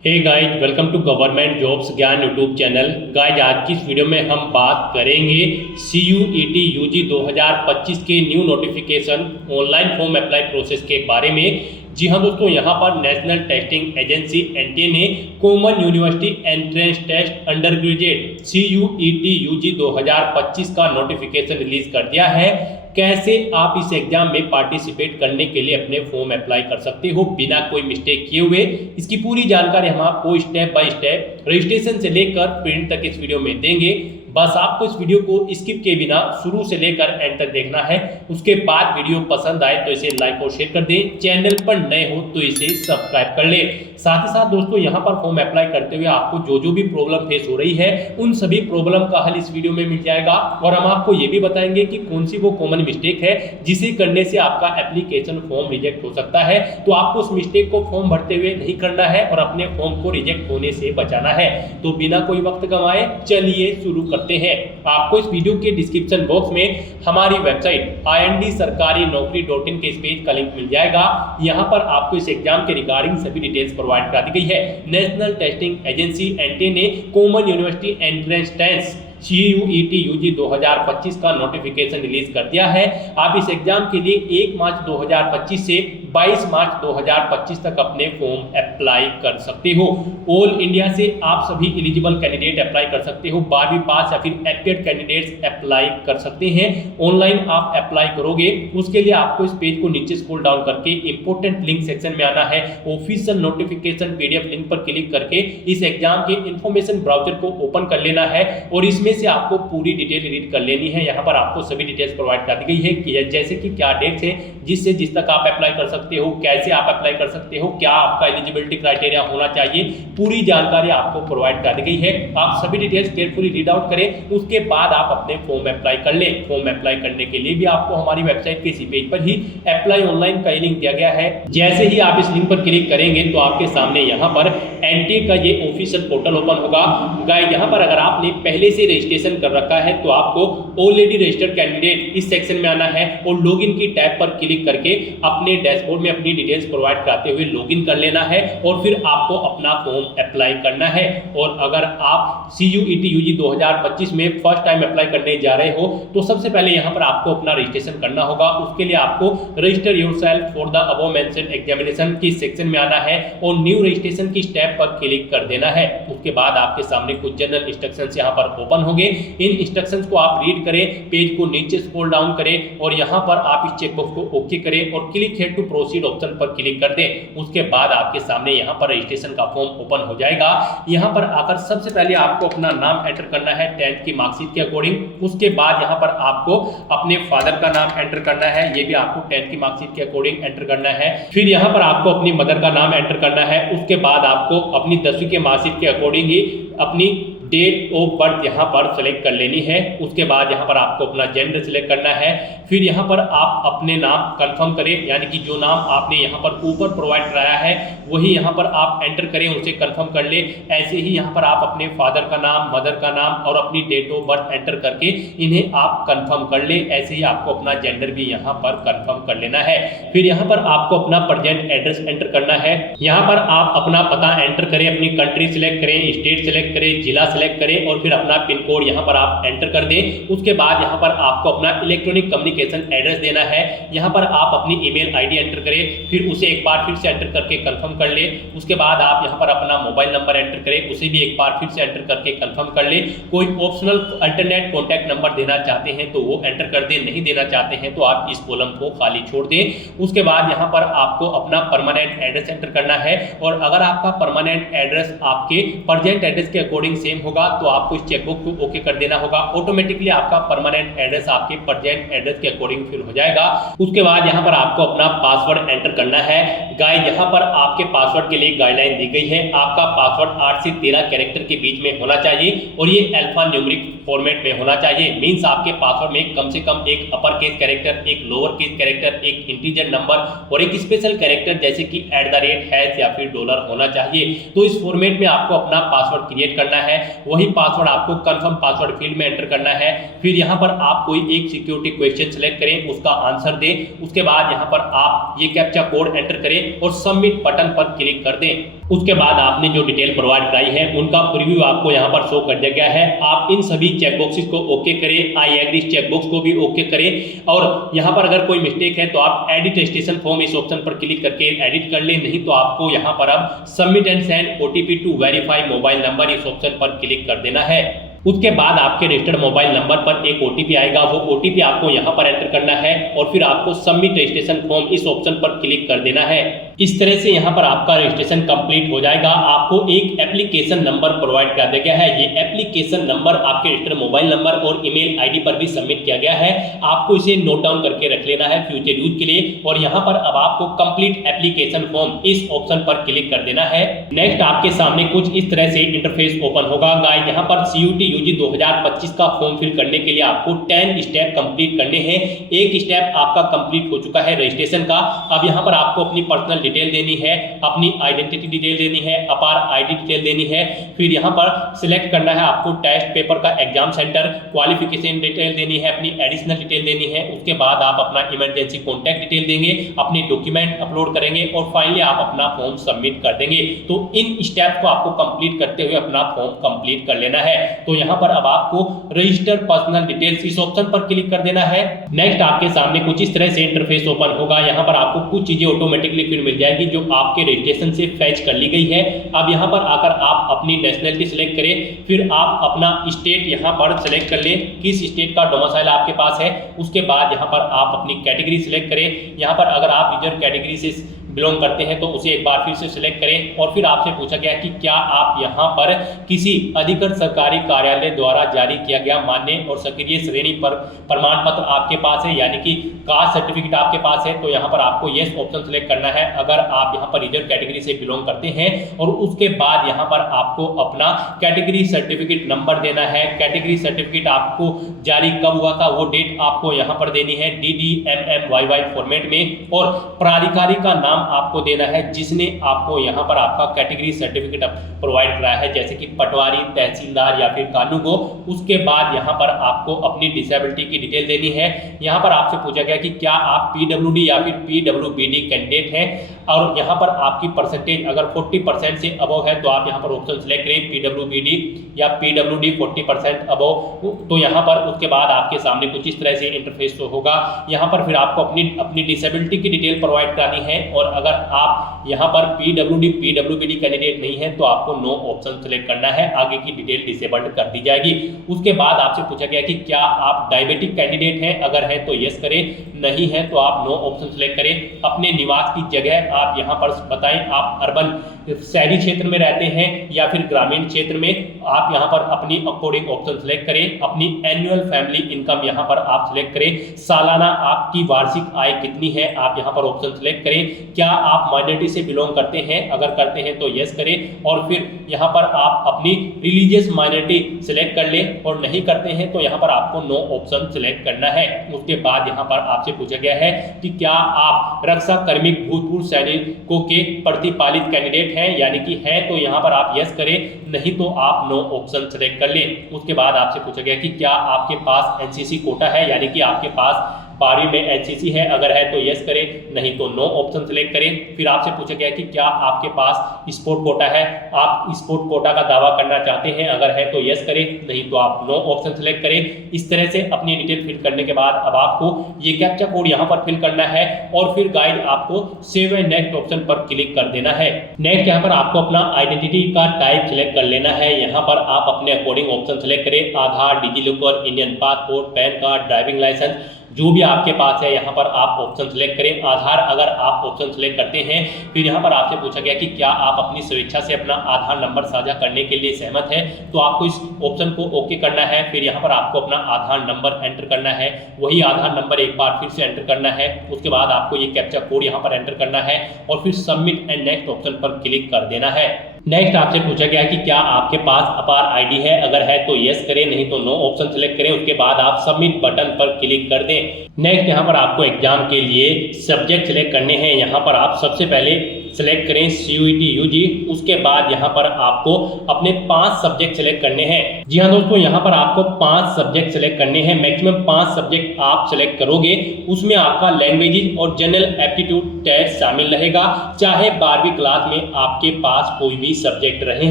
Hey guys, welcome to government jobs Gyan YouTube channel. Guys, आज की इस वीडियो में हम बात करेंगे CUET UG 2025 के new notification online form apply process के बारे में। जी हाँ दोस्तों, यहाँ पर नेशनल टेस्टिंग एजेंसी NTA ने common university entrance test undergraduate CUET UG 2025 का नोटिफिकेशन रिलीज कर दिया है। कैसे आप इस एग्जाम में पार्टिसिपेट करने के लिए अपने फॉर्म अप्लाई कर सकते हो बिना कोई मिस्टेक किए हुए, इसकी पूरी जानकारी हम आपको स्टेप बाय स्टेप रजिस्ट्रेशन से लेकर प्रिंट तक इस वीडियो में देंगे। बस आपको इस वीडियो को स्किप किए बिना शुरू से लेकर एंड तक देखना है। उसके बाद वीडियो पसंद आए तो इसे लाइक और शेयर कर दें, चैनल पर नए हो तो इसे सब्सक्राइब कर ले। साथ ही साथ दोस्तों, यहाँ पर फॉर्म अप्लाई करते हुए आपको जो भी प्रॉब्लम फेस हो रही है उन सभी प्रॉब्लम का हल इस वीडियो में मिल जाएगा। और हम आपको ये भी बताएंगे कि कौन सी वो कॉमन मिस्टेक है जिसे करने से आपका एप्लीकेशन फॉर्म रिजेक्ट हो सकता है। तो आपको उस मिस्टेक को फॉर्म भरते हुए नहीं करना है और अपने फॉर्म को रिजेक्ट होने से बचाना है। तो बिना कोई वक्त गंवाए चलिए शुरू करते हैं। आपको इस वीडियो के डिस्क्रिप्शन बॉक्स में हमारी वेबसाइट IND-sarkari-naukri.in के इस पेज का लिंक मिल जाएगा। यहाँ पर आपको इस एग्जाम के रिगार्डिंग सभी डिटेल्स प्रोवाइड करा दी गई है। नेशनल टेस्टिंग एजेंसी NTA ने common university entrance test CUET UG 2025 का नोटिफिकेशन रिलीज कर दिया है। आप इस एग्जाम के लिए 1 मार्च 2025 से 22 मार्च 2025 तक अपने फॉर्म अप्लाई कर सकते हो। ऑल इंडिया से आप सभी एलिजिबल कैंडिडेट अप्लाई कर सकते हो। 12वीं पास या फिर एपियड कैंडिडेट्स अप्लाई कर सकते हैं। ऑनलाइन आप अप्लाई करोगे, उसके लिए आपको इस पेज को नीचे स्क्रॉल डाउन करके इंपोर्टेंट लिंक सेक्शन में आना है। ऑफिशियल नोटिफिकेशन PDF लिंक पर क्लिक करके इस एग्जाम के इंफॉर्मेशन ब्राउजर को ओपन कर लेना है और इसमें से आपको पूरी डिटेल रीड कर लेनी है। यहाँ पर आपको सभी डिटेल्स प्रोवाइड कर दी गई है कि जैसे कि क्या डेट्स है जिस तक आप अप्लाई कर सकते हो, कैसे आप अप्लाई कर सकते हो, क्या आपका एलिजिबिलिटी क्राइटेरिया होना चाहिए, पूरी जानकारी आपको प्रोवाइड कर दी गई है। आप सभी डिटेल्स केयरफुली रीड आउट करें, उसके बाद आप अपने फॉर्म अप्लाई कर लें। फॉर्म अप्लाई करने के लिए भी आपको हमारी वेबसाइट के इसी पेज पर ही अप्लाई ऑनलाइन का लिंक दिया गया है। जैसे ही आप इस लिंक पर क्लिक करेंगे तो आपके सामने यहाँ पर NTA का ये ऑफिशियल पोर्टल ओपन होगा। गाइस, यहाँ पर अगर आपने पहले से रजिस्ट्रेशन कर रखा है तो आपको ऑलरेडी रजिस्टर्ड कैंडिडेट इस सेक्शन में आना है और लॉगिन की टैब पर क्लिक करके अपने डैशबोर्ड में अपनी डिटेल्स प्रोवाइड कराते हुए लॉगिन कर लेना है और फिर आपको अपना फॉर्म अप्लाई करना है। और अगर आप CUET UG 2025 में फर्स्ट टाइम अप्लाई करने जा रहे हो तो सबसे पहले यहाँ पर आपको अपना रजिस्ट्रेशन करना होगा। उसके लिए आपको register yourself for the above mentioned examination की सेक्शन में आना है और न्यू रजिस्ट्रेशन की स्टेप पर क्लिक कर देना है। उसके बाद आपके सामने कुछ जनरल इंस्ट्रक्शंस यहाँ पर ओपन होंगे। इन इंस्ट्रक्शंस को आप रीड करें, पेज को नीचे स्क्रॉल डाउन करें और यहाँ पर आप इस चेकबॉक्स को ओके करें और click here to proceed option पर क्लिक कर दें। उसके बाद आपके सामने यहाँ पर रजिस्ट्रेशन का फॉर्म ओपन हो जाएगा। यहाँ पर आकर सबसे पहले आपको अपना नाम एंटर करना है 10th की मार्कशीट के अकॉर्डिंग। उसके बाद यहाँ पर आपको अपने फादर का नाम एंटर करना है, ये भी आपको 10th की मार्कशीट के अकॉर्डिंग एंटर करना है। फिर यहाँ पर आपको अपनी मदर का नाम एंटर करना है। उसके बाद आपको अपनी 10वीं के मार्कशीट के अकॉर्डिंग ही अपनी डेट ऑफ बर्थ यहाँ पर सेलेक्ट कर लेनी है। उसके बाद यहाँ पर आपको अपना जेंडर सेलेक्ट करना है। फिर यहाँ पर आप अपने नाम कंफर्म करें, यानी कि जो नाम आपने यहाँ पर ऊपर प्रोवाइड कराया है वही यहाँ पर आप एंटर करें, उसे कंफर्म कर ले। ऐसे ही यहाँ पर आप अपने फादर का नाम, मदर का नाम और अपनी डेट ऑफ बर्थ एंटर करके इन्हें आप कंफर्म कर ले। ऐसे ही आपको अपना जेंडर भी यहाँ पर कंफर्म कर लेना है। फिर यहाँ पर आपको अपना प्रेजेंट एड्रेस एंटर करना है। यहाँ पर आप अपना पता एंटर करें, अपनी कंट्री सिलेक्ट करें, स्टेट सिलेक्ट करें, जिला सेलेक्ट करें और फिर अपना पिन कोड यहाँ पर आप एंटर कर दें। उसके बाद यहाँ पर आपको अपना इलेक्ट्रॉनिक कम्युनिकेशन एड्रेस देना है। यहाँ पर आप अपनी ईमेल आईडी एंटर करें, फिर उसे एक बार फिर से एंटर करके कंफर्म कर ले। उसके बाद आप यहाँ पर अपना मोबाइल नंबर एंटर करें, उसे भी एक बार फिर से एंटर करके कंफर्म कर ले। कोई ऑप्शनल अल्टरनेट कॉन्टैक्ट नंबर देना चाहते हैं तो वो एंटर कर दें, नहीं देना चाहते हैं तो आप इस कॉलम को खाली छोड़ दें। उसके बाद यहाँ पर आपको अपना परमानेंट एड्रेस एंटर करना है और अगर आपका परमानेंट एड्रेस आपके प्रेजेंट एड्रेस के अकॉर्डिंग सेम होगा तो आपको इस चेकबॉक्स को ओके कर देना होगा। ऑटोमेटिकली आपका परमानेंट एड्रेस आपके प्रेजेंट एड्रेस के अकॉर्डिंग फिल हो जाएगा। उसके बाद यहाँ पर आपको अपना पासवर्ड एंटर करना है। गाइस, यहाँ पर आपके पासवर्ड के लिए गाइडलाइन दी गई है। आपका पासवर्ड 8 से 13 कैरेक्टर के बीच में होना चाहिए और ये अल्फा न्यूमेरिक फॉर्मेट में होना चाहिए। मींस आपके पासवर्ड में कम से कम एक अपर केस कैरेक्टर, एक लोअर केस कैरेक्टर, एक इंटीजर नंबर और एक स्पेशल कैरेक्टर जैसे कि @ या फिर $, होना चाहिए। तो इस फॉर्मेट में आपको अपना पासवर्ड क्रिएट करना है। वही पासवर्ड आपको कंफर्म पासवर्ड फील्ड में एंटर करना है। फिर यहाँ पर आप कोई एक सिक्योरिटी क्वेश्चन सेलेक्ट करें, उसका आंसर दें। उसके बाद यहाँ पर आप ये कैप्चा कोड एंटर करें और सबमिट बटन पर क्लिक कर दें। उसके बाद आपने जो डिटेल प्रोवाइड कराई है उनका प्रीव्यू आपको यहाँ पर शो कर दिया गया है। आप इन सभी चेकबॉक्सेस को ओके करें, आई एग्री चेकबॉक्स को भी ओके करें और यहाँ पर अगर कोई मिस्टेक है तो आप एडिट रजिस्ट्रेशन फॉर्म इस ऑप्शन पर क्लिक करके एडिट कर लें, नहीं तो आपको यहाँ पर अब submit and send OTP to verify mobile number इस ऑप्शन पर क्लिक कर देना है। उसके बाद आपके रजिस्टर्ड मोबाइल नंबर पर एक ओटीपी आएगा, वो ओटीपी आपको यहाँ पर एंटर करना है और फिर आपको सबमिट रजिस्ट्रेशन फॉर्म इस ऑप्शन पर क्लिक कर देना है। इस तरह से यहाँ पर आपका रजिस्ट्रेशन कंप्लीट हो जाएगा। आपको एक एप्लीकेशन नंबर प्रोवाइड कर दिया गया है। ये एप्लीकेशन नंबर आपके रजिस्टर्ड मोबाइल नंबर और ईमेल आईडी पर भी सबमिट किया गया है। आपको इसे नोट डाउन करके रख लेना है फ्यूचर यूज के लिए। और यहाँ पर अब आपको कंप्लीट एप्लीकेशन फॉर्म इस ऑप्शन पर क्लिक कर देना है। नेक्स्ट आपके सामने कुछ इस तरह से इंटरफेस ओपन होगा। गाइस यहाँ पर CUET UG 2025 का फॉर्म फिल करने के लिए आपको 10 स्टेप कंप्लीट करने हैं। एक स्टेप आपका कंप्लीट हो चुका है रजिस्ट्रेशन का। अब यहाँ पर आपको अपनी पर्सनल डिटेल देनी है, अपनी आइडेंटिटी डिटेल देनी है, अपार आईडी डिटेल देनी है। फिर यहाँ पर सिलेक्ट करना है आपको टेस्ट पेपर का एग्जाम सेंटर, क्वालिफिकेशन डिटेल देनी है, अपनी एडिशनल डिटेल देनी है। उसके बाद आप अपना इमरजेंसी कॉन्टैक्ट डिटेल देंगे, अपनी डॉक्यूमेंट अपलोड करेंगे और फाइनली आप अपना फॉर्म सबमिट कर देंगे। तो इन स्टेप को आपको कंप्लीट करते हुए अपना फॉर्म कंप्लीट कर लेना है। तो यहाँ पर अब आपको रजिस्टर पर्सनल डिटेल्स इस ऑप्शन पर क्लिक कर देना है। नेक्स्ट आपके सामने कुछ इस तरह से इंटरफेस ओपन होगा। यहाँ पर आपको कुछ चीजें ऑटोमेटिकली फिर मिल जाएगी जो आपके रजिस्ट्रेशन से फैच कर ली गई है। अब यहाँ पर आकर आप अपनी नेशनलिटी सिलेक्ट करें, फिर आप अपना स्टेट यहाँ पर सिलेक्ट कर लें, किस स्टेट का डोमिसाइल आपके पास है। उसके बाद यहाँ पर आप अपनी कैटेगरी सिलेक्ट करें। यहाँ पर अगर आप रिजर्व कैटेगरी से बिलोंग करते हैं तो उसे एक बार फिर से सिलेक्ट करें और फिर आपसे पूछा गया कि क्या आप यहाँ पर किसी अधिकृत सरकारी कार्यालय द्वारा जारी किया गया मान्य और सक्रिय श्रेणी पर प्रमाण पत्र आपके पास है, यानी कि कास्ट सर्टिफिकेट आपके पास है। तो यहाँ पर आपको यस ऑप्शन सिलेक्ट करना है अगर आप यहाँ पर रिजर्व कैटेगरी से बिलोंग करते हैं। और उसके बाद यहाँ पर आपको अपना कैटेगरी सर्टिफिकेट नंबर देना है। कैटेगरी सर्टिफिकेट आपको जारी कब हुआ था वो डेट आपको यहाँ पर देनी है DDMMYY फॉर्मेट में। और प्राधिकारी का नाम आपको देना है जिसने आपको यहाँ पर आपका कैटेगरी सर्टिफिकेट प्रोवाइड कराया है, जैसे कि पटवारी, तहसीलदार या फिर कानूगो। उसके बाद यहाँ पर आपको अपनी डिसेबिलिटी की डिटेल देनी है। यहाँ पर आपसे पूछा गया कि क्या आप PWD या फिर PWBD कैंडिडेट हैं और यहाँ पर आपकी परसेंटेज अगर 40% से अबव है तो आप यहाँ पर ऑप्शन सेलेक्ट करें PWBD या PWD 40% अबव। तो यहाँ पर उसके बाद आपके सामने कुछ इस तरह से इंटरफेस होगा। यहाँ पर फिर आपको अपनी डिसेबिलिटी की डिटेल प्रोवाइड करानी है। और अगर आप यहाँ पर PWBD कैंडिडेट नहीं है तो आपको नो ऑप्शन सेलेक्ट करना है, आगे की डिटेल डिसेबल्ड कर दी जाएगी। उसके बाद आपसे पूछा गया कि क्या आप डायबिटिक कैंडिडेट हैं, अगर है तो यस करें, नहीं है तो आप नो ऑप्शन सेलेक्ट करें। अपने निवास की जगह आप यहाँ पर बताएं, आप अर्बन शहरी क्षेत्र में रहते हैं या फिर ग्रामीण क्षेत्र में। आप यहाँ पर अपनी अकॉर्डिंग ऑप्शन सेलेक्ट करें। अपनी एनुअल फैमिली इनकम यहाँ पर आप सिलेक्ट करें। सालाना आपकी वार्षिक आय कितनी है आप यहाँ पर ऑप्शन सेलेक्ट करें। क्या आप माइनॉरिटी से बिलोंग करते हैं, अगर करते हैं तो यस करें। और फिर यहाँ पर आप अपनी रिलीजियस माइनॉरिटी सिलेक्ट कर लें और नहीं करते हैं तो यहाँ पर आपको नो ऑप्शन सिलेक्ट करना है। उसके बाद यहाँ पर आपसे पूछा गया है कि क्या आप रक्षा कर्मिक भूतपूर्व सैनिकों के प्रतिपालित कैंडिडेट हैं, यानी कि है तो यहाँ पर आप यस करें, नहीं तो आप नो ऑप्शन सेलेक्ट कर लें। उसके बाद आपसे पूछा गया कि क्या आपके पास NCC कोटा है, यानी कि आपके पास 12वीं में NCC है, अगर है तो यस करें, नहीं तो नो ऑप्शन सेलेक्ट करें। फिर आपसे पूछा गया कि क्या आपके पास स्पोर्ट कोटा है, आप स्पोर्ट कोटा का दावा करना चाहते हैं, अगर है तो यस करें, नहीं तो आप नो ऑप्शन सेलेक्ट करें। इस तरह से अपनी डिटेल फिल करने के बाद अब आपको ये कैप्चा कोड यहाँ पर फिल करना है और फिर गाइड आपको सेव एंड नेक्स्ट ऑप्शन पर क्लिक कर देना है। नेक्स्ट यहाँ पर आपको अपना आइडेंटिटी का टाइप सिलेक्ट कर लेना है। यहाँ पर आप अपने अकॉर्डिंग ऑप्शन सेलेक्ट करें, Aadhaar, DigiLocker, Indian passport, PAN card, driving licence, जो भी आपके पास है यहाँ पर आप ऑप्शन सेलेक्ट करें। आधार अगर आप ऑप्शन सेलेक्ट करते हैं। फिर यहाँ पर आपसे पूछा गया कि क्या आप अपनी स्वेच्छा से अपना आधार नंबर साझा करने के लिए सहमत है, तो आपको इस ऑप्शन को ओके करना है। फिर यहाँ पर आपको अपना आधार नंबर एंटर करना है, वही आधार नंबर एक बार फिर से एंटर करना है। उसके बाद आपको ये कैप्चा कोड यहाँ पर एंटर करना है और फिर सबमिट एंड नेक्स्ट ऑप्शन पर क्लिक कर देना है। नेक्स्ट आपसे पूछा गया कि क्या आपके पास अपार आईडी है, अगर है तो यस करें, नहीं तो नो ऑप्शन सेलेक्ट करें। उसके बाद आप सबमिट बटन पर क्लिक कर दें। नेक्स्ट यहाँ पर आपको एग्जाम के लिए सब्जेक्ट सेलेक्ट करने हैं। यहाँ पर आप सबसे पहले सेलेक्ट करें CUET UG। उसके बाद यहाँ पर आपको अपने 5 सब्जेक्ट सेलेक्ट करने हैं। जी हाँ दोस्तों, यहाँ पर आपको 5 सब्जेक्ट सेलेक्ट करने हैं। मैक्सिमम 5 सब्जेक्ट आप सेलेक्ट करोगे, उसमें आपका लैंग्वेजेस और जनरल एप्टीट्यूड टेस्ट शामिल रहेगा, चाहे 12वीं क्लास में आपके पास कोई भी सब्जेक्ट रहे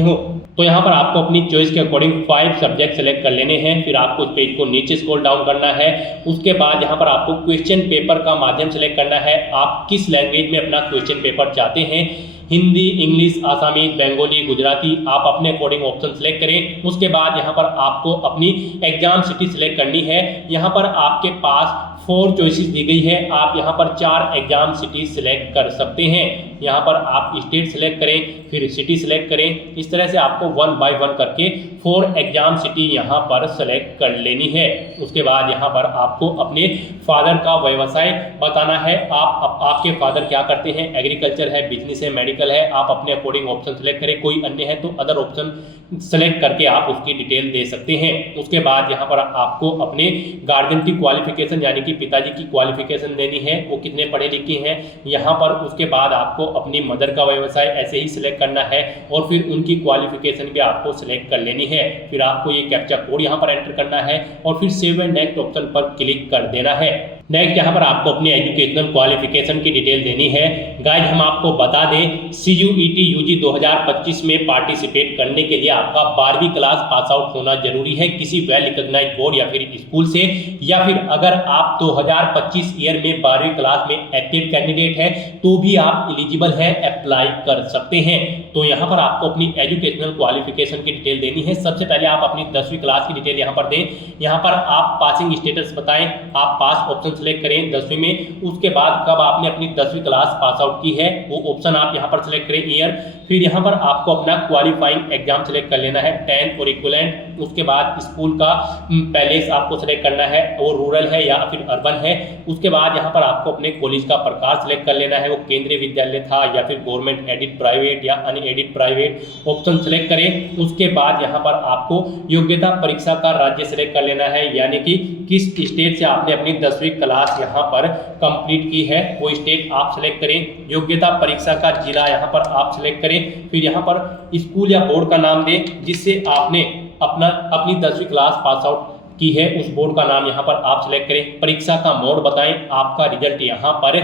हो। तो यहाँ पर आपको अपनी चॉइस के अकॉर्डिंग 5 सब्जेक्ट सेलेक्ट कर लेने हैं। फिर आपको उस पेज को नीचे स्क्रॉल डाउन करना है। उसके बाद यहाँ पर आपको क्वेश्चन पेपर का माध्यम सेलेक्ट करना है। आप किस लैंग्वेज में अपना क्वेश्चन पेपर चाहते हैं, हिंदी, इंग्लिश, आसामीज, बंगाली, गुजराती, आप अपने अकॉर्डिंग ऑप्शन सेलेक्ट करें। उसके बाद यहाँ पर आपको अपनी एग्जाम सिटी सेलेक्ट करनी है। यहाँ पर आपके पास 4 चॉइसेस दी गई है। आप यहाँ पर 4 एग्जाम सिटी सेलेक्ट कर सकते हैं। यहाँ पर आप स्टेट सेलेक्ट करें, फिर सिटी सेलेक्ट करें। इस तरह से आपको 1 बाय 1 करके 4 एग्जाम सिटी यहाँ पर सेलेक्ट कर लेनी है। उसके बाद यहाँ पर आपको अपने फादर का व्यवसाय बताना है। आपके फादर क्या करते हैं, एग्रीकल्चर है, बिजनेस है, मेडिकल है। आप अपने अकॉर्डिंग ऑप्शन सेलेक्ट करें। कोई अन्य है तो अदर ऑप्शन सेलेक्ट करके आप उसकी डिटेल दे सकते हैं। उसके बाद यहाँ पर आपको अपने गार्जियन की क्वालिफिकेशन यानी कि पिताजी की क्वालिफिकेशन देनी है, वो कितने पढ़े लिखे हैं यहाँ पर। उसके बाद आपको अपनी मदर का व्यवसाय ऐसे ही सिलेक्ट करना है और फिर उनकी क्वालिफिकेशन भी आपको सिलेक्ट कर लेनी है। फिर आपको ये कैप्चा कोड यहाँ पर एंटर करना है और फिर सेव एंड नेक्स्ट ऑप्शन पर क्लिक कर देना है। नेक्स्ट यहाँ पर आपको अपनी एजुकेशनल क्वालिफिकेशन की डिटेल देनी है। गाइज हम आपको बता दें, CUET UG 2025 में पार्टिसिपेट करने के लिए आपका 12वीं क्लास पास आउट होना जरूरी है किसी वेल रिकॉग्नाइज्ड बोर्ड या फिर स्कूल से, या फिर अगर आप 2025 ईयर में 12वीं क्लास में एपियर कैंडिडेट है तो भी आप एलिजिबल हैं, अप्लाई कर सकते हैं। तो यहाँ पर आपको अपनी एजुकेशनल क्वालिफिकेशन की डिटेल देनी है। सबसे पहले आप अपनी 10वीं क्लास की डिटेल यहाँ पर दें। यहाँ पर आप पासिंग स्टेटस बताएं, आप पास ऑप्शन सेलेक्ट करें 10वीं में। उसके बाद कब आपने अपनी 10वीं क्लास पास आउट की है वो ऑप्शन आप यहाँ पर सेलेक्ट करें, ईयर। फिर यहाँ पर आपको अपना क्वालिफाइंग एग्जाम सेलेक्ट कर लेना है, 10th और इक्विवेलेंट। उसके बाद स्कूल का पैलेस आपको सेलेक्ट करना है, वो रूरल है या फिर अर्बन है। उसके बाद यहाँ पर आपको अपने कॉलेज का प्रकार सेलेक्ट कर लेना है, वो केंद्रीय विद्यालय था या फिर गवर्नमेंट एडिड प्राइवेट या अनएडिड प्राइवेट, ऑप्शन सेलेक्ट करें। उसके बाद यहाँ पर आपको योग्यता परीक्षा का राज्य सेलेक्ट कर लेना है, यानी कि किस स्टेट से आपने अपनी 10वीं क्लास यहाँ पर कंप्लीट की है वो स्टेट आप सेलेक्ट करें। योग्यता परीक्षा का जिला यहाँ पर आप सेलेक्ट करें। फिर यहाँ पर स्कूल या बोर्ड का नाम दें जिससे आपने अपनी 10वीं क्लास पास आउट की है, उस बोर्ड का नाम यहाँ पर आप सेलेक्ट करें। परीक्षा का मोड बताएं, आपका रिजल्ट यहाँ पर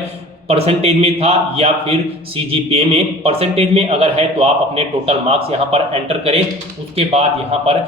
परसेंटेज में था या फिर CGPA में। परसेंटेज में अगर है तो आप अपने टोटल मार्क्स यहाँ पर एंटर करें। उसके बाद यहाँ पर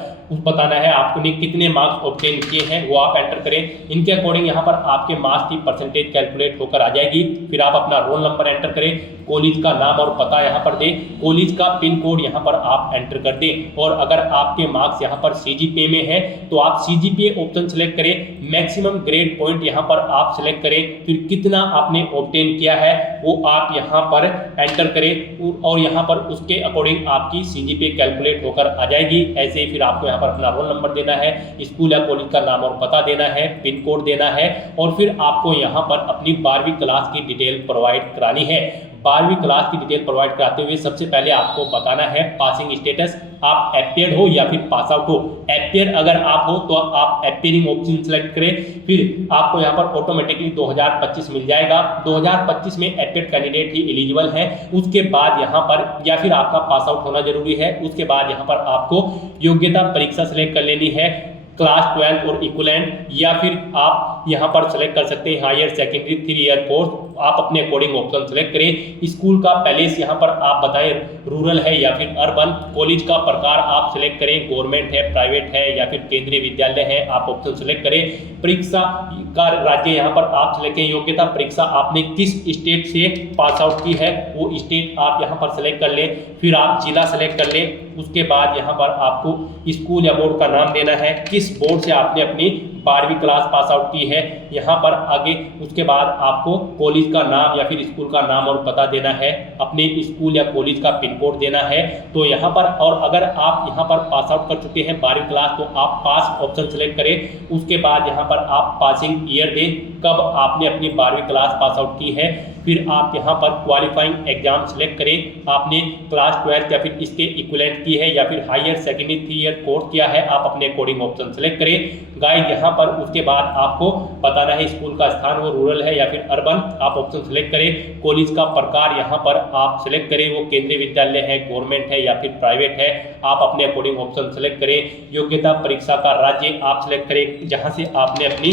बताना है आपने कितने मार्क्स ऑब्टेन किए हैं वो आप एंटर करें। इनके अकॉर्डिंग यहाँ पर आपके मार्क्स की परसेंटेज कैलकुलेट होकर आ जाएगी। फिर आप अपना रोल नंबर एंटर करें, कॉलेज का नाम और पता यहाँ पर दें, कॉलेज का पिन कोड यहाँ पर आप एंटर कर दें। और अगर आपके मार्क्स यहाँ पर CGPA में है तो आप CGPA ऑप्शन सेलेक्ट करें। मैक्सिमम ग्रेड पॉइंट यहाँ पर आप सेलेक्ट करें। फिर कितना आपने ऑब्टेन किया है वो आप यहाँ पर एंटर करें और यहाँ पर उसके अकॉर्डिंग आपकी CGPA कैलकुलेट होकर आ जाएगी। ऐसे ही फिर आपको यहाँ पर अपना रोल नंबर देना है, स्कूल या कॉलेज का नाम और पता देना है, पिन कोड देना है और फिर आपको यहाँ पर अपनी 12वीं क्लास की डिटेल प्रोवाइड करानी है। 12वीं क्लास की डिटेल प्रोवाइड कराते हुए सबसे पहले आपको बताना है पासिंग स्टेटस, आप अपियर हो या फिर पास आउट हो। अपियर अगर आप हो तो आप अपियरिंग ऑप्शन सेलेक्ट करें। फिर आपको यहाँ पर ऑटोमेटिकली 2025 मिल जाएगा। 2025 में अपियर कैंडिडेट ही एलिजिबल है। उसके बाद यहाँ पर या फिर आपका पास आउट होना जरूरी है। उसके बाद यहाँ पर आपको योग्यता परीक्षा सेलेक्ट कर लेनी है, क्लास 12 और इक्विवेलेंट, या फिर आप यहाँ पर सेलेक्ट कर सकते हैं हायर सेकेंडरी 3 ईयर कोर्स। आप अपने अकॉर्डिंग ऑप्शन सेलेक्ट करें। स्कूल का पैलेस यहाँ पर आप बताएं रूरल है या फिर अर्बन। कॉलेज का प्रकार आप सेलेक्ट करें, गवर्नमेंट है, प्राइवेट है या फिर केंद्रीय विद्यालय है, आप ऑप्शन सेलेक्ट करें। परीक्षा का राज्य यहाँ पर आप सेलेक्ट करें। योग्यता परीक्षा आपने किस स्टेट से पास आउट की है वो स्टेट आप यहाँ पर सेलेक्ट कर लें। फिर आप जिला सेलेक्ट कर लें। उसके बाद यहाँ पर आपको स्कूल या बोर्ड का नाम देना है, किस बोर्ड से आपने अपनी 12वीं क्लास पास आउट की है यहाँ पर आगे। उसके बाद आपको कॉलेज का नाम या फिर स्कूल का नाम और पता देना है, अपने स्कूल या कॉलेज का पिन कोड देना है। तो यहाँ पर और अगर आप यहाँ पर पास आउट कर चुके हैं 12वीं क्लास तो आप पास ऑप्शन सेलेक्ट करें। उसके बाद यहाँ पर आप पासिंग ईयर दें, कब आपने अपनी 12वीं क्लास पास आउट की है। फिर आप यहाँ पर क्वालिफाइंग एग्जाम सेलेक्ट करें, आपने क्लास 12 या फिर इसके इक्विवेलेंट की है या फिर हायर सेकेंडरी 3 ईयर कोर्स किया है, आप अपने अकॉर्डिंग ऑप्शन सेलेक्ट करें। गाइस यहाँ पर उसके बाद आपको बताना है स्कूल का स्थान वो रूरल है या फिर अर्बन, आप ऑप्शन सेलेक्ट करें। कॉलेज का प्रकार यहाँ पर आप सेलेक्ट करें, वो केंद्रीय विद्यालय है, गवर्नमेंट है या फिर प्राइवेट है, आप अपने अकॉर्डिंग ऑप्शन सेलेक्ट करें। योग्यता परीक्षा का राज्य आप सेलेक्ट करें जहाँ से आपने अपनी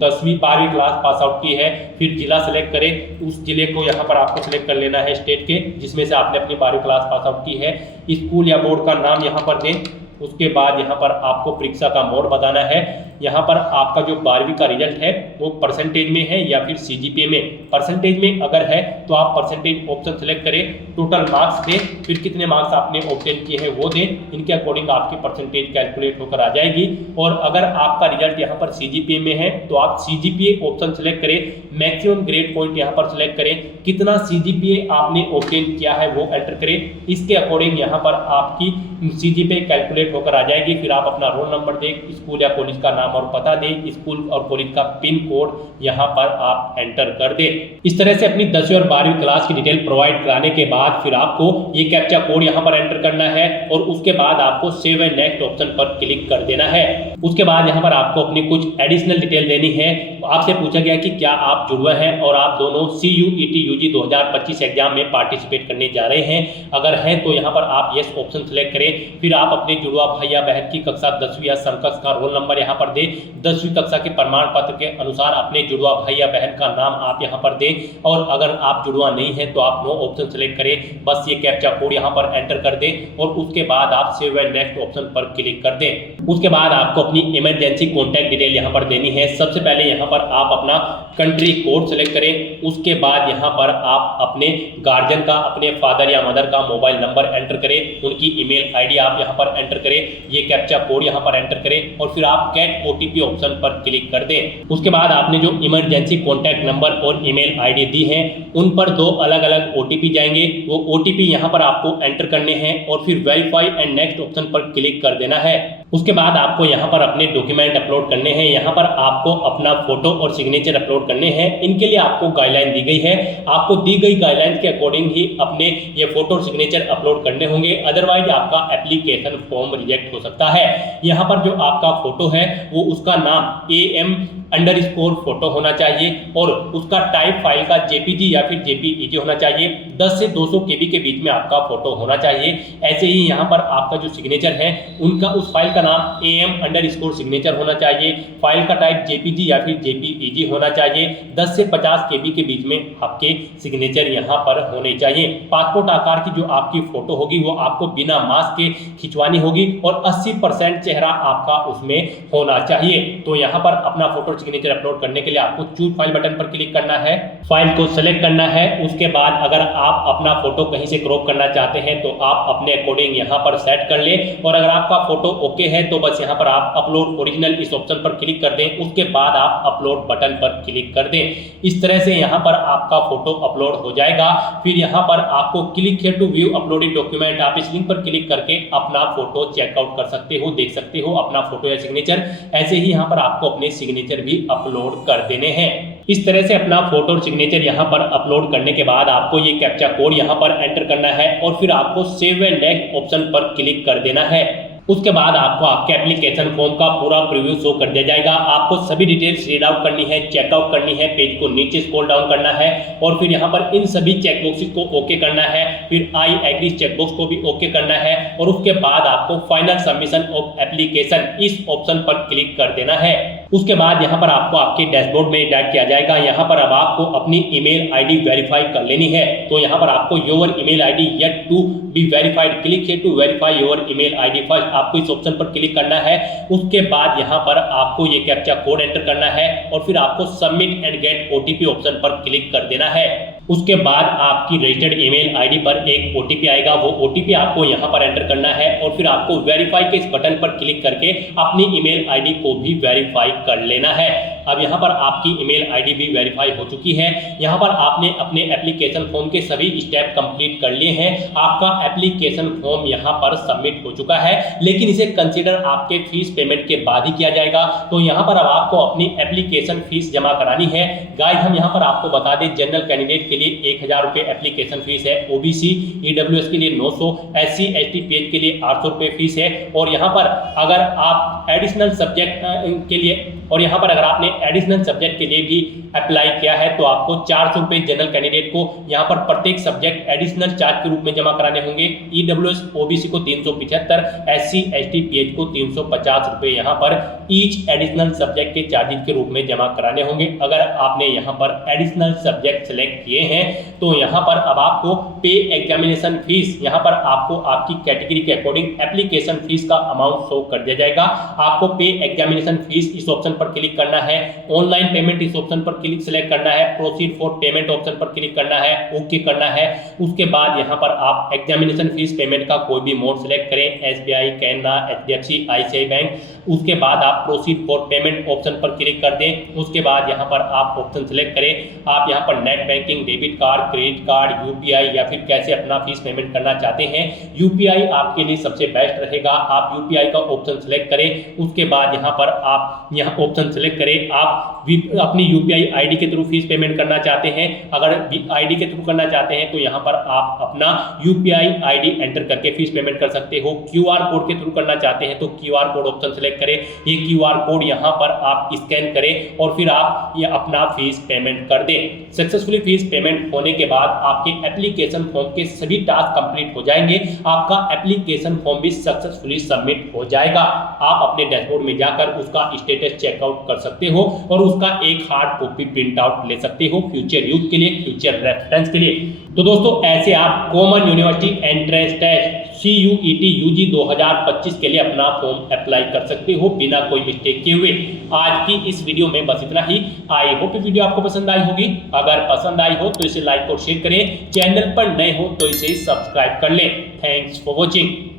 10वीं 12वीं क्लास पास आउट की है। फिर जिला सेलेक्ट करें, उस जिले को यहाँ पर आपको सेलेक्ट कर लेना है स्टेट के जिसमें से आपने अपनी 12वीं क्लास पास आउट की है। स्कूल या बोर्ड का नाम यहाँ पर दें। उसके बाद यहाँ पर आपको परीक्षा का मोड बताना है। यहाँ पर आपका जो 12वीं का रिजल्ट है वो परसेंटेज में है या फिर सीजीपीए में। परसेंटेज में अगर है तो आप परसेंटेज ऑप्शन सेलेक्ट करें, टोटल मार्क्स दें, फिर कितने मार्क्स आपने ऑब्टेन किए हैं वो दें, इनके अकॉर्डिंग आपकी परसेंटेज कैलकुलेट होकर आ जाएगी। और अगर आपका रिजल्ट यहाँ पर सीजीपीए में है तो आप सीजीपीए ऑप्शन सेलेक्ट करें, मैक्सिमम ग्रेड पॉइंट यहाँ पर सेलेक्ट करें, कितना सीजीपीए आपने ऑब्टेन किया है वो एंटर करें, इसके अकॉर्डिंग यहाँ पर आपकी सीजीपीए कैलकुलेट होकर आ जाएगी। फिर आप अपना रोल नंबर दें, स्कूल या कॉलेज का नाम और पता दें, स्कूल और कॉलेज का पिन कोड यहाँ पर आप एंटर कर दें। इस तरह से अपनी 10वीं और 12वीं क्लास की डिटेल प्रोवाइड कराने के बाद फिर आपको ये कैप्चा कोड यहाँ पर एंटर करना है और उसके बाद आपको सेव एंड नेक्स्ट ऑप्शन पर क्लिक कर देना है। उसके बाद यहाँ पर आपको अपनी कुछ एडिशनल डिटेल देनी है। आपसे पूछा गया कि क्या आप जुड़वा हैं और आप दोनों CUET UG 2025 एग्जाम में पार्टिसिपेट करने जा रहे हैं। अगर हैं तो यहाँ पर आप यस ऑप्शन सेलेक्ट करें। फिर आप अपने जुड़वा भाई या बहन की कक्षा 10वीं या समकक्ष का रोल नंबर यहाँ पर दें। 10वीं कक्षा के प्रमाण पत्र के अनुसार अपने जुड़वा भाई या बहन का नाम आप यहाँ पर दें। और अगर आप जुड़वा नहीं है तो आप नो ऑप्शन सेलेक्ट करें, बस ये कैप्चा कोड यहाँ पर एंटर कर दें और उसके बाद आप सेव एंड नेक्स्ट ऑप्शन पर क्लिक कर दें। उसके बाद आपको अपनी इमरजेंसी कॉन्टैक्ट डिटेल यहाँ पर देनी है। सबसे पहले यहाँ पर आप अपना कंट्री कोड सेलेक्ट करें। उसके बाद यहाँ पर आप अपने गार्जियन का, अपने फादर या मदर का मोबाइल नंबर एंटर करें, उनकी ईमेल आईडी आप यहाँ पर एंटर करें, ये कैप्चा कोड यहाँ पर एंटर करें और फिर आप गेट OTP ऑप्शन पर क्लिक कर दें। उसके बाद आपने जो इमरजेंसी कॉन्टैक्ट नंबर और ईमेल आईडी दी है उन पर 2 अलग अलग OTP जाएंगे। वो OTP यहाँ पर आपको एंटर करने हैं और फिर वेरीफाई एंड नेक्स्ट ऑप्शन पर क्लिक कर देना है। उसके बाद आपको यहाँ पर अपने डॉक्यूमेंट अपलोड करने हैं। यहाँ पर आपको अपना फोटो और सिग्नेचर अपलोड करने हैं। इनके लिए आपको गाइडलाइन दी गई है, आपको दी गई गाइडलाइन के अकॉर्डिंग ही अपने ये फोटो और सिग्नेचर अपलोड करने होंगे, अदरवाइज आपका एप्लीकेशन फॉर्म रिजेक्ट हो सकता है। यहाँ पर जो आपका फोटो है वो उसका नाम AM_फोटो होना चाहिए और उसका टाइप फाइल का JPG या फिर JPEG होना चाहिए। 10 से 200 KB के बीच में आपका फोटो होना चाहिए। ऐसे ही यहाँ पर आपका जो सिग्नेचर है उनका उस फाइल का नाम AM_सिग्नेचर होना चाहिए। फाइल का टाइप JPG या फिर JPEG होना चाहिए। 10 से 50 KB के बीच में आपके सिग्नेचर यहाँ पर होने चाहिए। पासपोर्ट आकार की जो आपकी फोटो होगी वो आपको बिना मास्क के खिंचवानी होगी और 80% चेहरा आपका उसमें होना चाहिए। तो यहाँ पर अपना फोटो सिग्नेचर अपलोड करने के लिए आपको चूज फाइल बटन पर क्लिक करना है, फाइल को सेलेक्ट करना है। उसके बाद अगर आप अपना फोटो कहीं से क्रॉप करना चाहते हैं तो आप अपने अकॉर्डिंग यहाँ पर सेट कर लें और अगर आपका फोटो ओके है तो बस यहाँ पर आप अपलोड ओरिजिनल इस ऑप्शन पर क्लिक कर दें। उसके बाद आप अपलोड बटन पर क्लिक कर दें। इस तरह से यहाँ पर आपका फोटो अपलोड हो जाएगा। फिर यहाँ पर आपको click here to view uploaded document, आप इस लिंक पर क्लिक करके अपना फोटो चेकआउट कर सकते हो, देख सकते हो अपना फोटो या सिग्नेचर। ऐसे ही यहाँ पर आपको अपने सिग्नेचर भी अपलोड कर देने हैं। इस तरह से अपना फोटो और सिग्नेचर यहाँ पर अपलोड करने के बाद आपको ये कैप्चा कोड यहाँ पर एंटर करना है और फिर आपको सेव एंड नेक्स्ट ऑप्शन पर क्लिक कर देना है। उसके बाद आपको आपके एप्लीकेशन फॉर्म का पूरा प्रीव्यू शो कर दिया जाएगा। आपको सभी डिटेल्स रीड आउट करनी है, चेकआउट करनी है, पेज को नीचे स्क्रॉल डाउन करना है और फिर यहाँ पर इन सभी चेकबॉक्सेस को ओके करना है। फिर आई एग्री चेकबॉक्स को भी ओके करना है और उसके बाद आपको फाइनल सबमिशन ऑफ एप्लीकेशन इस ऑप्शन पर क्लिक कर देना है। उसके बाद यहाँ पर आपको आपके डैशबोर्ड में डायरेक्ट किया जाएगा। यहाँ पर अब आपको अपनी ईमेल आईडी वेरीफाई कर लेनी है। तो यहाँ पर आपको your email ID yet to be verified, click here to verify your email ID first, आपको इस ऑप्शन पर क्लिक करना है। उसके बाद यहाँ पर आपको ये कैप्चा कोड एंटर करना है और फिर आपको submit and get OTP option पर क्लिक कर देना है। उसके बाद आपकी रजिस्टर्ड ईमेल आईडी पर एक OTP आएगा, वो OTP आपको यहाँ पर एंटर करना है और फिर आपको वेरीफाई के इस बटन पर क्लिक करके अपनी ईमेल आईडी को भी वेरीफाई कर लेना है। अब यहाँ पर आपकी ईमेल आईडी भी वेरीफाई हो चुकी है। यहाँ पर आपने अपने एप्लीकेशन फॉर्म के सभी स्टेप कंप्लीट कर लिए हैं। आपका एप्लीकेशन फॉर्म यहाँ पर सबमिट हो चुका है, लेकिन इसे कंसीडर आपके फीस पेमेंट के बाद ही किया जाएगा। तो यहाँ पर अब आपको अपनी एप्लीकेशन फीस जमा करानी है। गाइस हम यहाँ पर आपको बता दें, जनरल कैंडिडेट के लिए 1000 रुपये एप्लीकेशन फीस है, ओबीसी ईडब्ल्यूएस के लिए 900, एससी एसटी पेज के लिए 800 रुपये फीस है। और यहाँ पर अगर आप एडिशनल सब्जेक्ट के लिए और यहाँ पर अगर आपने एडिशनल सब्जेक्ट के लिए भी अप्लाई किया है तो आपको 400 रुपये जनरल कैंडिडेट को यहाँ पर प्रत्येक सब्जेक्ट एडिशनल चार्ज के रूप में जमा कराने होंगे। ईडब्ल्यूएस ओबीसी को 375, एससी एसटी पीएच को 350 रुपये यहाँ पर ईच एडिशनल सब्जेक्ट के चार्जेज के रूप में जमा कराने होंगे। अगर आपने यहाँ पर एडिशनल सब्जेक्ट सेलेक्ट किए हैं तो यहाँ पर अब आपको पे एग्जामिनेशन फीस यहाँ पर आपको आपकी कैटेगरी के अकॉर्डिंग एप्लीकेशन फीस का अमाउंट शो कर दिया जाएगा। आपको पे एग्जामिनेशन फीस इस ऑप्शन पर क्लिक करना है, ऑनलाइन पेमेंट इस ऑप्शन पर क्लिक सेलेक्ट करना है, प्रोसीड फॉर पेमेंट ऑप्शन पर क्लिक करना है, ओके करना है। उसके बाद यहाँ पर आप एग्जामिनेशन फीस पेमेंट का कोई भी मोड सेलेक्ट करें, SBI, Canara, HDFC, ICI bank. उसके बाद आप प्रोसीड फॉर पेमेंट ऑप्शन पर क्लिक कर दें। उसके बाद यहाँ पर आप ऑप्शन सेलेक्ट करें, आप यहाँ पर net banking, debit card, credit card, UPI या फिर कैसे अपना फीस पेमेंट करना चाहते हैं। यूपीआई आपके लिए सबसे बेस्ट रहेगा, आप यूपीआई का ऑप्शन सेलेक्ट करें। उसके बाद यहाँ पर आप यहाँ ऑप्शन सेलेक्ट करें, आप अपनी यूपीआई आईडी के थ्रू फीस पेमेंट करना चाहते हैं। अगर आईडी के थ्रू करना चाहते हैं तो यहाँ पर आप अपना यूपीआई आईडी एंटर करके फीस पेमेंट कर सकते हो। क्यूआर कोड के थ्रू करना चाहते हैं तो क्यूआर कोड ऑप्शन सेलेक्ट करें, ये क्यूआर कोड यहाँ पर आप स्कैन करें और फिर आप ये अपना फीस पेमेंट कर दें। सक्सेसफुली फीस पेमेंट होने के बाद आपके एप्लीकेशन फॉर्म के सभी टास्क कंप्लीट हो जाएंगे, आपका एप्लीकेशन फॉर्म भी सक्सेसफुली सबमिट हो जाएगा। आप अपने डैशबोर्ड में जाकर उसका स्टेटस चेकआउट कर सकते हो और उसका एक हार्ड कॉपी प्रिंट आउट ले सकते हो फ्यूचर यूज के लिए, फ्यूचर रेफरेंस के लिए। तो दोस्तों ऐसे आप common university entrance test CUET UG 2025 के लिए अपना फॉर्म अप्लाई कर सकते हो बिना कोई मिस्टेक किए हुए। आज की इस वीडियो में बस इतना ही। आई होप वीडियो आपको पसंद आई होगी। अगर पसंद आई हो तो इसे लाइक और शेयर करें, चैनल पर नए हो तो इसे सब्सक्राइब कर लें। Thanks for watching.